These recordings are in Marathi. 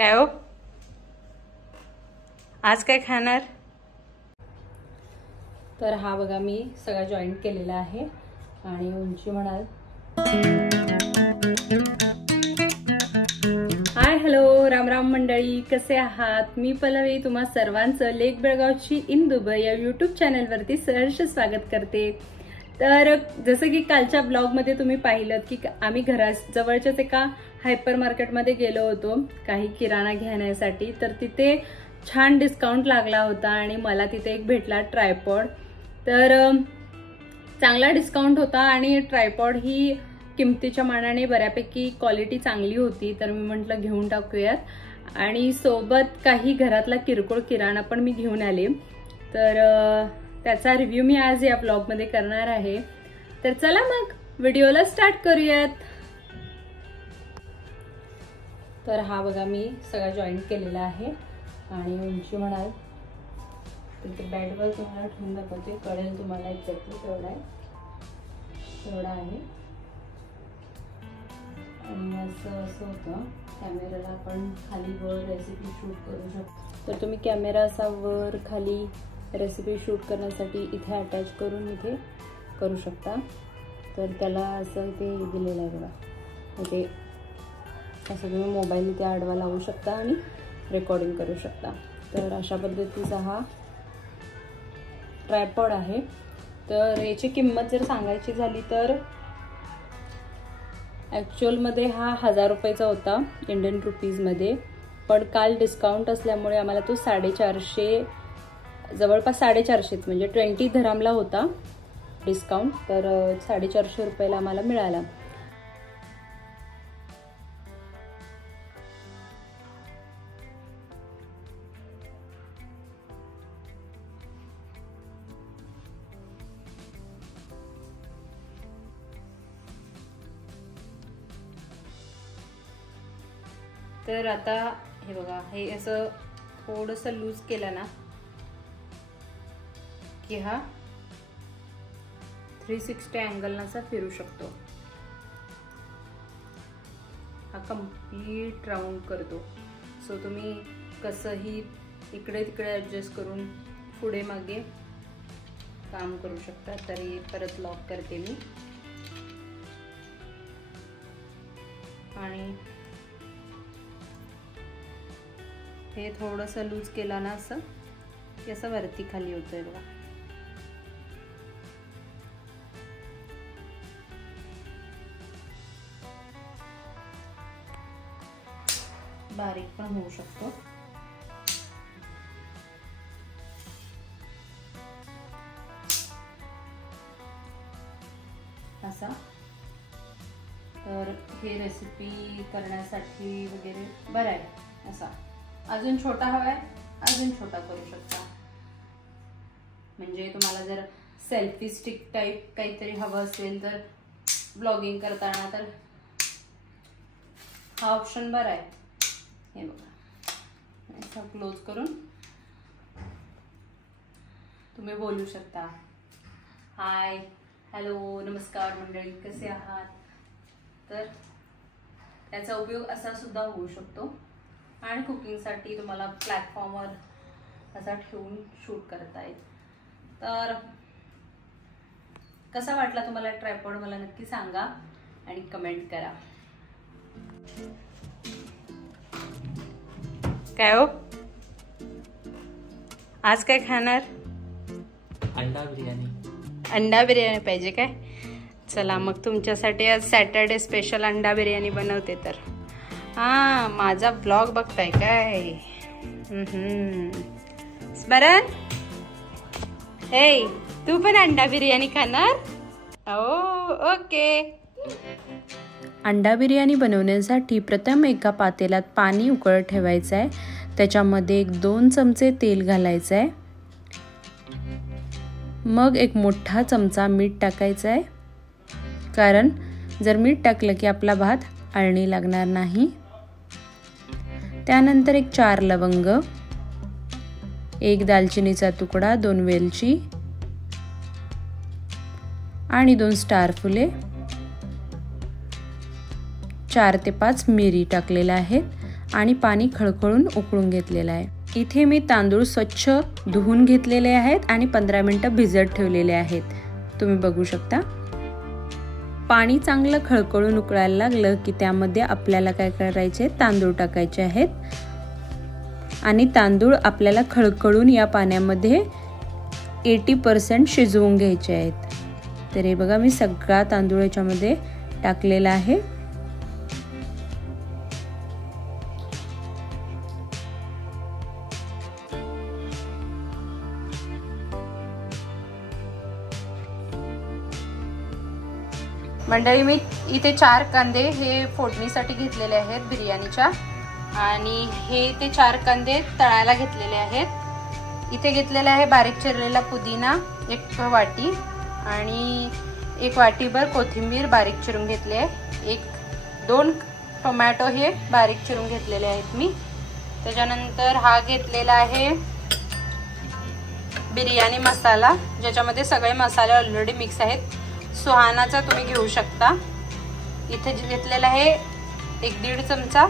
काय हो आज काय खाणार? तर हा बघा मी सगळा जॉईंट केलेला आहे आणि उंची म्हणाल। हाय हॅलो राम राम मंडळी, कसे आहात? मी पल्लवी तुम्हा सर्वांचं लेक बेळगावची इन दुबई या यूट्यूब चॅनलवरती सहर्ष स्वागत करते। तर जसं की कालच्या ब्लॉगमध्ये तुम्ही पाहिलं की आम्ही घराजवळच्याच एका हायपर मार्केटमध्ये गेलो होतो काही किराणा घेण्यासाठी। तर तिथे छान डिस्काउंट लागला होता आणि मला तिथे एक भेटला ट्रायपॉड। तर चांगला डिस्काउंट होता आणि ट्रायपॉड ही किमतीच्या मानाने बऱ्यापैकी क्वालिटी चांगली होती। तर मी म्हटलं घेऊन टाकूयात आणि सोबत काही घरातला किरकोळ किराणा पण मी घेऊन आले। तर त्याचा रिव्ह्यू मी आज या ब्लॉगमध्ये करणार आहे। तर चला मग व्हिडिओला स्टार्ट करूयात। तर हा बघा मी सगळा जॉईंट केलेला आहे आणि उंची म्हणाल तर बॅटवर तुम्हाला ठेवून दाखवते, कळेल तुम्हाला एक्झॅक्टली तेवढा आहे। आणि असं होतं कॅमेराला आपण खाली वर रेसिपी शूट करू शकतो। तर तुम्ही कॅमेरा असा वर खाली रेसिपी शूट करण्यासाठी इथे अटॅच करून इथे करू शकता। तर त्याला असं इथे दिलेलं आहे बघा, इथे असं तुम्ही मोबाईल इथे आडवा लावू शकता आणि रेकॉर्डिंग करू शकता। तर अशा पद्धतीचा हा ट्रायपॉड आहे। तर याची किंमत जर सांगायची झाली तर ॲक्च्युअलमध्ये हा 1000 रुपयाचा होता इंडियन रुपीजमध्ये, पण काल डिस्काउंट असल्यामुळे आम्हाला तो 450 जवळपास 450 म्हणजे 20 धरामला होता डिस्काउंट। तर 450 रुपयाला आम्हाला मिळाला। तर आता हे बघा, हे असं थोडंसं लूज केलं ना की हा 360 अँगलनं असा फिरू शकतो। हा कंप्लीट राऊंड करतो। सो तुम्ही कसंही इकडे तिकडे ॲडजस्ट करून पुढे मागे काम करू शकता। तरी परत लॉक करते मी आणि हे थोडंसं लूज केलं ना असं की असं वरती खाली होतंय बघा। बारीक पण होऊ शकतो। असा तर हे रेसिपी करण्यासाठी वगैरे बरं आहे। असा अजून छोटा हवाय, अजून छोटा करू शकता। म्हणजे तुम्हाला जर सेल्फी स्टिक टाइप काहीतरी हवं असेल तर ब्लॉगिंग करताना तर हा ऑप्शन बरा आहे। हे बघा असं क्लोज करून तुम्ही बोलू शकता, हाय हॅलो नमस्कार मंडळी कसे आहात। तर त्याचा उपयोग असा सुद्धा होऊ शकतो आणि कुकिंगसाठी तुम्हाला प्लॅटफॉर्मवर असा ठेवून शूट करता येईल। तर कसा वाटला तुम्हाला ट्रायपॉड मला नक्की सांगा आणि कमेंट करा। काय हो आज काय खाणार? अंडा बिर्याणी। अंडा बिर्याणी पाहिजे काय? चला मग तुमच्यासाठी आज सॅटरडे स्पेशल अंडा बिर्याणी बनवते। तर हा माझा ब्लॉग बघताय काय? स्मरण हे तू पण अंडा बिर्याणी खाणार? ओके। अंडा बिर्याणी बनवण्यासाठी प्रथम एका पातेल्यात पाणी उकळत ठेवायचं आहे। त्याच्यामध्ये 2 चमचे तेल घालायचं आहे। मग एक मोठा चमचा मीठ टाकायचं आहे, कारण जर मीठ टाकलं की आपला भात आळणी लागणार नाही। त्यानंतर एक 4 लवंग, 1 दालचिनीचा तुकडा, 2 वेलची आणि 2 स्टार फुले, 4 ते 5 मिरी टाकलेल्या आहेत आणि पाणी खळखळून उकळून घेतलेलं आहे। इथे मी तांदूळ स्वच्छ धुवून घेतलेले आहेत आणि 15 मिनिटं भिजत ठेवलेले आहेत। तुम्ही बघू शकता पाणी चांगलं खळखळून उकळायला लागलं की त्यामध्ये आपल्याला काय करायचे, तांदूळ टाकायचे आहेत आणि तांदूळ आपल्याला खळखळून या पाण्यामध्ये 80% शिजवून घ्यायचे आहेत। तर हे बघा मी सगळा तांदूळ याच्यामध्ये टाकलेला आहे। मंडळी मी इथे 4 कांदे हे फोडणीसाठी घेतलेले आहेत बिर्याणीच्या, आणि हे ते 4 कांदे तळायला घेतलेले आहेत। इथे घेतलेला आहे बारीक चिरलेला पुदिना 1 वाटी आणि 1 वाटीभर कोथिंबीर बारीक चिरून घेतली आहे। 2 टोमॅटो हे बारीक चिरून घेतलेले आहेत मी। त्याच्यानंतर हा घेतलेला आहे बिर्याणी मसाला, ज्याच्यामध्ये सगळे मसाले ऑलरेडी मिक्स आहेत। सुहानाचा तुम्ही घेऊ शकता। इथे घेतलेला आहे 1-1.5 चमचा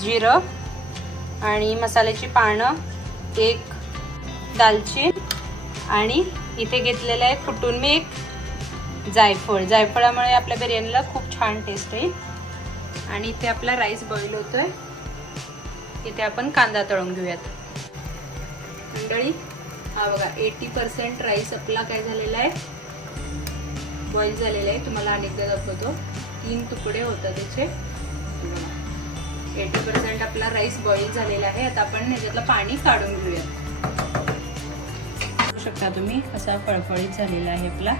जिरं आणि मसाल्याची पानं, 1 दालचीन, आणि इथे घेतलेलं आहे कुटून मी 1 जायफळ। जायफळामुळे आपल्या बिर्याणीला खूप छान टेस्ट येईल। आणि इथे आपला राईस बॉईल होतोय। इथे आपण कांदा तळून घेऊयात। मंडळी हा बघा 80% राईस आपला काय झालेला आहे, बॉईल झालेला आहे। तुम्हाला अनेकदा दाखवतो, 3 तुकडे होतात त्याचे। 80% आपला राईस बॉईल झालेला आहे। आता आपण ह्याच्यातलं पाणी काढून घेऊया। बघू शकता तुम्ही कसा फळफळीत झालेला आहे आपला।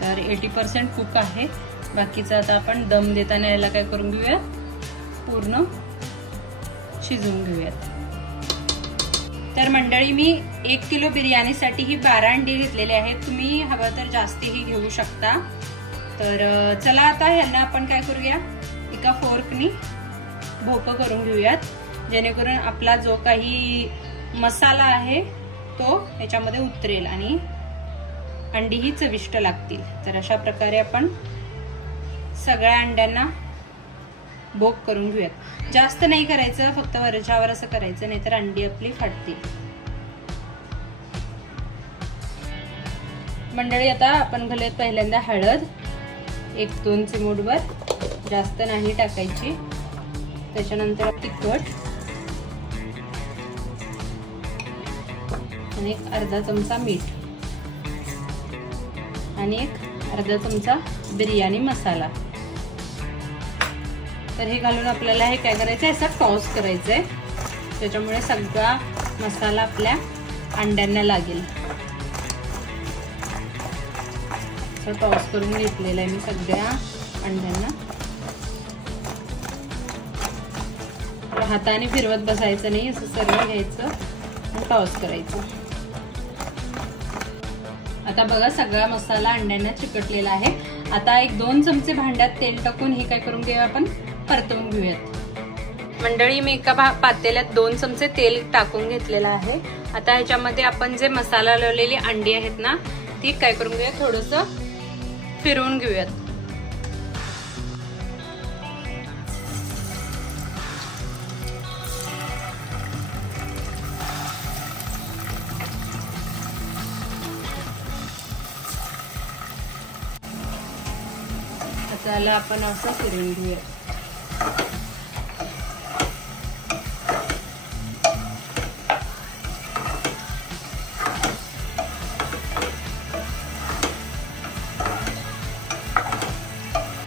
तर 80% कुक आहे। बाकीचं आता आपण दम देताना याला काय करून घेऊया, पूर्ण शिजवून घेऊयात। तर मंडळी मी 1 किलो बिर्याणीसाठी ही 12 अंडी घेतलेले आहेत। तुम्ही हवं तर जास्तीही घेऊ शकता। तर चला आता ह्यांना आपण काय करूया, एका फोर्कनी भोकं करून घेऊयात, जेणेकरून आपला जो काही मसाला आहे तो याच्यामध्ये उतरेल आणि अंडीही चविष्ट लागतील। तर अशा प्रकारे आपण सगळ्या अंड्यांना भोक करून घेऊयात। जास्त नाही करायचं, फक्त वरच्यावर असं करायचं, नाहीतर अंडी आपली फाटतील। मंडळी आता आपण घालूयात पहिल्यांदा हळद 1-2 चिमूटभर, जास्त नाही टाकायची। त्याच्यानंतर तिखट आणि 1 अर्धा चमचा मीठ आणि 1 अर्धा चमचा बिर्याणी मसाला। तर हे घालून आपल्याला हे काय करायचंय, असं टॉस करायचंय, त्याच्यामुळे सगळा मसाला आपल्या अंड्यांना लागेल। असं टॉस करून घेतलेलं आहे मी सगळ्या अंड्यांना। हाताने फिरवत बसायचं नाही, असं सरळ घ्यायचं आणि टॉस करायचं। आता बघा सगळा मसाला अंड्यांना चिकटलेला आहे। आता 1-2 चमचे भांड्यात तेल टाकून हे काय करून घेऊया, आपण परतवून घेऊयात। मंडळी मी एका पातेल्यात 2 चमचे तेल टाकून घेतलेलं आहे। आता ह्याच्यामध्ये आपण जे मसाला लावलेली अंडी आहेत ना, ती काय करून घेऊया, थोडंसं फिरवून घेऊयात। आता आपण असं फिरवून घेऊया।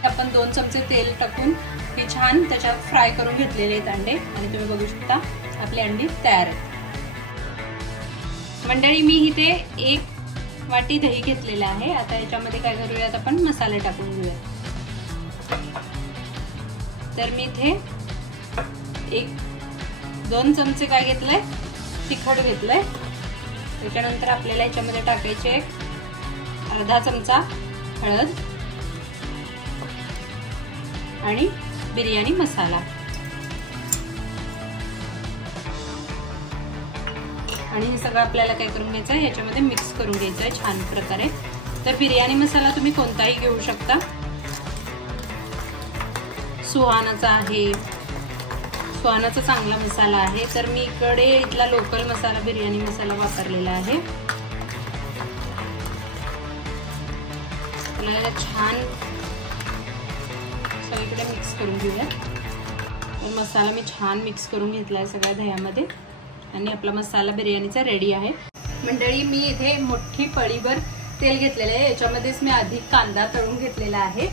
आपण 2 चमचे तेल टाकून हे छान त्याच्यात फ्राय करून घेतलेले आहेत अंडे, आणि तुम्ही बघू शकता आपली अंडी तयार आहेत। मंडळी मी इथे 1 वाटी दही घेतलेला आहे। आता याच्यामध्ये काय करूयात, आपण मसाले टाकून घेऊया। तर मी इथे 1-2 चमचे काय घेतलंय, तिखट घेतलंय। त्याच्यानंतर आपल्याला याच्यामध्ये टाकायचे 1 अर्धा चमचा हळद आणि बिर्याणी मसाला, आणि हे सगळं आपल्याला काय करून घ्यायचं आहे, याच्यामध्ये मिक्स करून घ्यायचं आहे छान प्रकारे। तर बिर्याणी मसाला तुम्ही कोणताही घेऊ शकता, सुहानाचा आहे सुहानाचा चांगला मसाला आहे, तर मी इकडे इथला लोकल मसाला बिर्याणी मसाला वापरलेला आहे. आपल्याला छान सगळीकडे मिक्स करून घेऊया. तर मसाला मी छान मिक्स करून घेतला आहे सगळ्या दह्यामध्ये आणि आपला मसाला बिर्याणीचा रेडी आहे. मंडळी, मी इथे मोठी पळीभर तेल घेतलेलं आहे. याच्यामध्येच मी आधी कांदा तळून घेतलेला आहे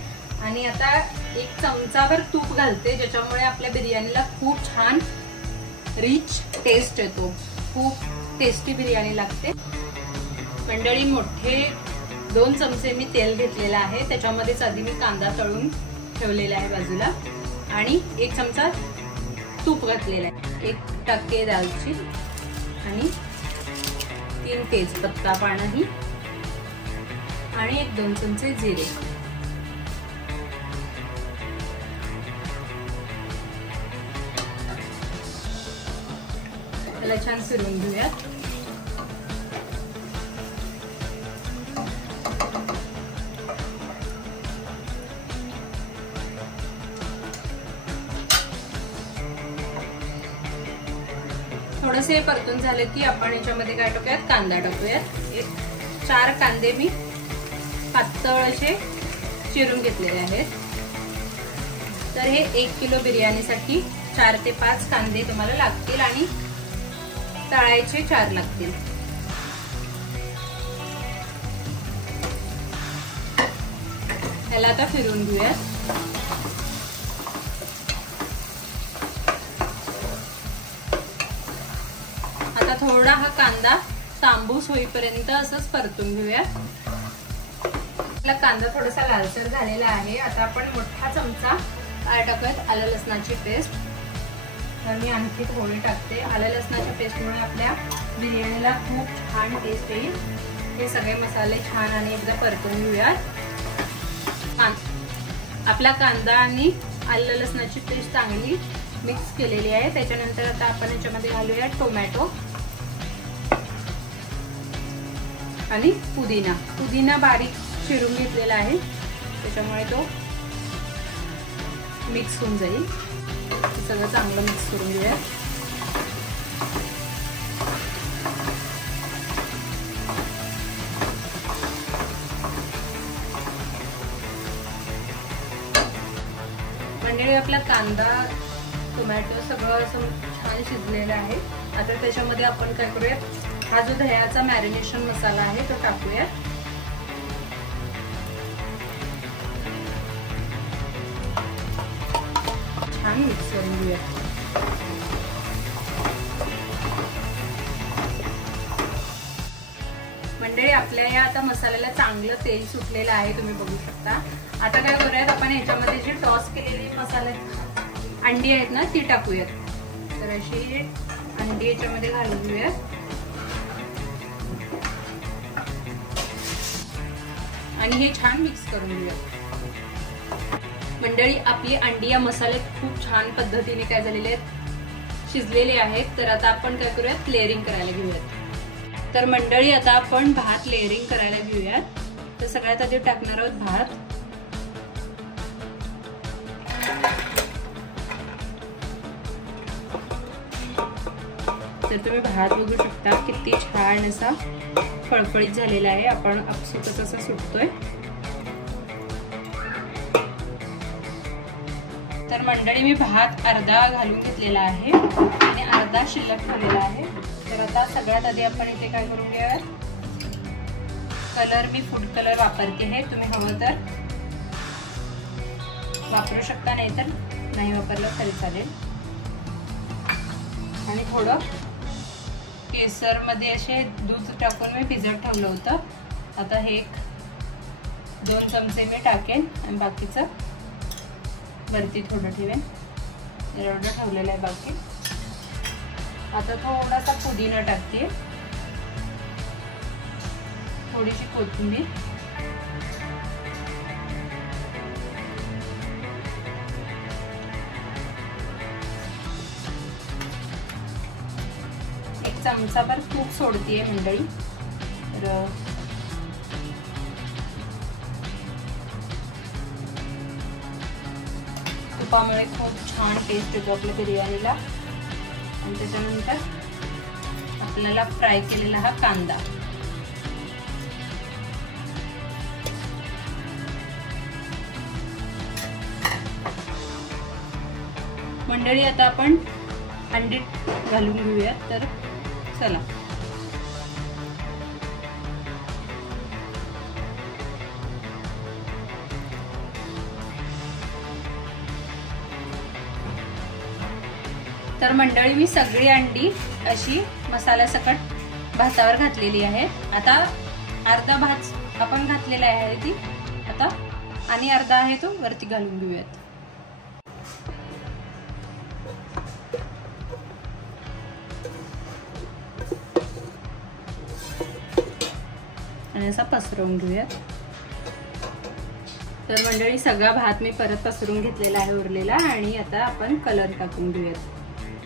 आणि आता 1 चमचाभर तूप घालते, ज्याच्यामुळे आपल्या बिर्याणीला खूप छान रिच टेस्ट येतो. खूप टेस्टी बिर्याणी लागते. मंडळी, मोठे 2 चमचे मी तेल घेतलेलं आहे. त्याच्यामध्येच आधी मी कांदा तळून ठेवलेला आहे बाजूला आणि 1 चमचा तूप घातलेलं आहे. 1 टक्के दालचीन आणि 3 तेजपत्ता पानही आणि 1-2 चमचे जिरे. त्याला छान फिरवून घेऊयात. थोडेसे परतून झाले की आपण याच्यामध्ये काय टाकूयात, कांदा टाकूयात. 4 कांदे मी पातळ असे चिरून घेतलेले आहेत. तर हे 1 किलो बिर्याणीसाठी 4 ते 5 कांदे तुम्हाला लागतील आणि तळायचे 4 लागतील. त्याला आता फिरवून घेऊयात. आता थोडा हा कांदा तांबूस होईपर्यंत असंच परतून घेऊया. आपला कांदा थोडासा लालसर झालेला आहे. आता आपण मोठा चमचा काय टाकूयात, आलं लसणाची पेस्ट. तर मी आणखी थोडी टाकते. आलं लसणाच्या पेस्टमुळे आपल्या बिर्याणीला खूप छान टेस्ट येईल. हे सगळे मसाले छान आणि एकदा परतून घेऊयात. आपला कांदा आणि आलं लसणाची पेस्ट चांगली मिक्स केलेली आहे. त्याच्यानंतर आता आपण याच्यामध्ये घालूया टोमॅटो आणि पुदिना बारीक चिरून घेतलेला आहे, त्याच्यामुळे तो मिक्स होऊन जाईल. सगळं चांगलं मिक्स करून घेऊया. मंडळी, आपला कांदा टोमॅटो सगळं असं छान शिजलेलं आहे. आता त्याच्यामध्ये आपण काय करूया, हा जो दह्याचा मॅरिनेशन मसाला आहे तो टाकूया. छान मिक्स करून घेऊया. मंडळी, आपल्या या आता मसाल्याला चांगलं तेल सुटलेलं आहे, तुम्ही बघू शकता. आता काय करूयात, आपण याच्यामध्ये जी टॉस केलेली मसाले अंडी आहेत ना ती टाकूयात. तर अशी अंडी याच्यामध्ये घालून घेऊयात आणि हे छान मिक्स करून घेऊया. मंडळी, आपली अंडी या मसाल्यात खूप छान पद्धतीने काय झालेले आहेत, शिजलेले आहेत. तर आता आपण काय करूयात, लेअरिंग करायला घेऊयात. तर मंडळी, आता आपण भात लेअरिंग करायला घेऊयात. तर सगळ्यात आधी टाकणार आहोत भात. तर तुम्ही भात बघू शकता किती छान असा फळफळीत झालेला आहे. आपण आपसुकच असा सुटतोय. तर मंडळी, मी भात अर्धा घालून घेतलेला आहे आणि अर्धा शिल्लक ठेवलेला आहे. तर आता सगळ्यात आधी आपण इथे काय करून घेऊया, कलर मी फूड कलर वापरते आहे. तुम्ही हवं तर वापरू शकता, नाही तर नाही वापरलं तरी चालेल. आणि थोडं केसर मध्ये असे दूध टाकून मी भिजत ठेवलं होतं. आता हे 2 चमचे मी टाकेन आणि बाकीचं वरती थोडं ठेवेन. एवढं ठेवलेलं आहे बाकी. आता थोडासा पुदिना टाकते, थोडीशी कोथिंबीर, चमचाभर तूप सोडतीये मंडळी. तर तूप तुपामुळे खूप छान टेस्ट येतो आपल्या बिर्याणीला। आणि त्याच्यानंतर आपल्याला फ्राय केलेला हा कांदा, मंडळी आता आपण अंडी घालून घेऊयात। तर चला, तर मंडळी मी सगळी अंडी अशी मसाल्यासकट भातावर घातलेली आहे। आता अर्धा भात आपण घातलेला आहे ती आता, आणि अर्धा आहे तो वरती घालून घेऊयात। आणि असा पसरवून घेऊयात। तर मंडळी सगळा भात मी परत पसरून घेतलेला आहे उरलेला, आणि आता आपण कलर टाकून घेऊयात।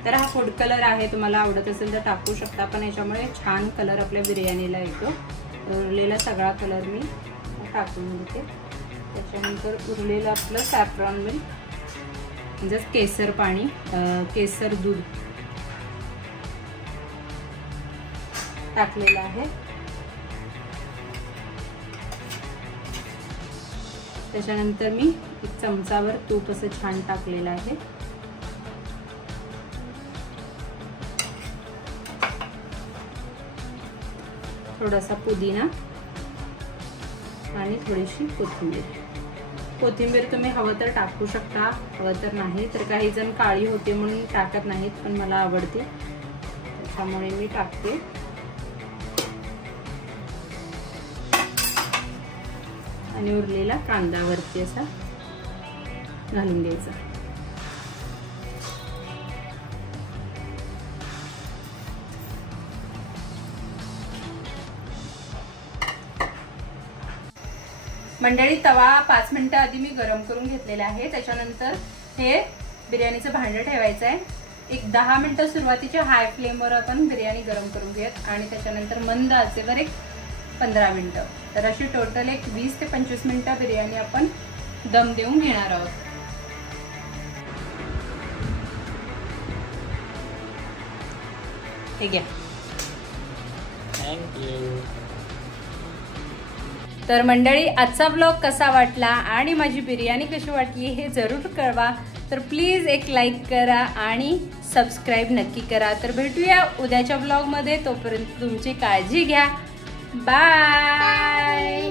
तर हा फूड कलर आहे, तुम्हाला आवडत असेल तर टाकू शकता, पण याच्यामुळे छान कलर आपल्या बिर्याणीला येतो। उरलेला सगळा कलर मी टाकून घेते। त्याच्यानंतर उरलेलं आपलं सॅफ्रॉन मिल्क म्हणजे केसर पाणी, केसर दूध टाकलेलं आहे। त्याच्यानंतर मी एक चमचावर तूप असं छान टाकलेलं आहे। थोडासा पुदिना आणि थोडीशी कोथिंबीर तुम्ही हवं तर टाकू शकता, हवं तर नाही। तर काही जण काळी होते म्हणून टाकत नाहीत, पण मला आवडते त्याच्यामुळे मी टाकते। आणि उरलेला कांदा वरती असा घालून द्यायचा। मंडळी तवा 5 मिनिटं आधी मी गरम करून घेतलेला आहे। त्याच्यानंतर हे बिर्याणीचं भांडं ठेवायचं आहे। एक 10 मिनिटं सुरुवातीच्या हाय फ्लेमवर आपण बिर्याणी गरम करून घेऊयात, आणि त्याच्यानंतर मंद आचेवर एक 15 मिनिटं। तर अशी टोटल एक 20 ते 25 मिनिटं बिर्याणी आपण दम देऊन घेणार आहोत। हे घ्या। थँक्यू। तर मंडळी आजचा ब्लॉग कसा वाटला आणि माझी बिर्याणी कशी वाटली हे जरूर कळवा। तर प्लीज एक लाईक करा आणि सबस्क्राईब नक्की करा। तर भेटूया उद्याच्या ब्लॉगमध्ये, तोपर्यंत तुमची काळजी घ्या। बाय।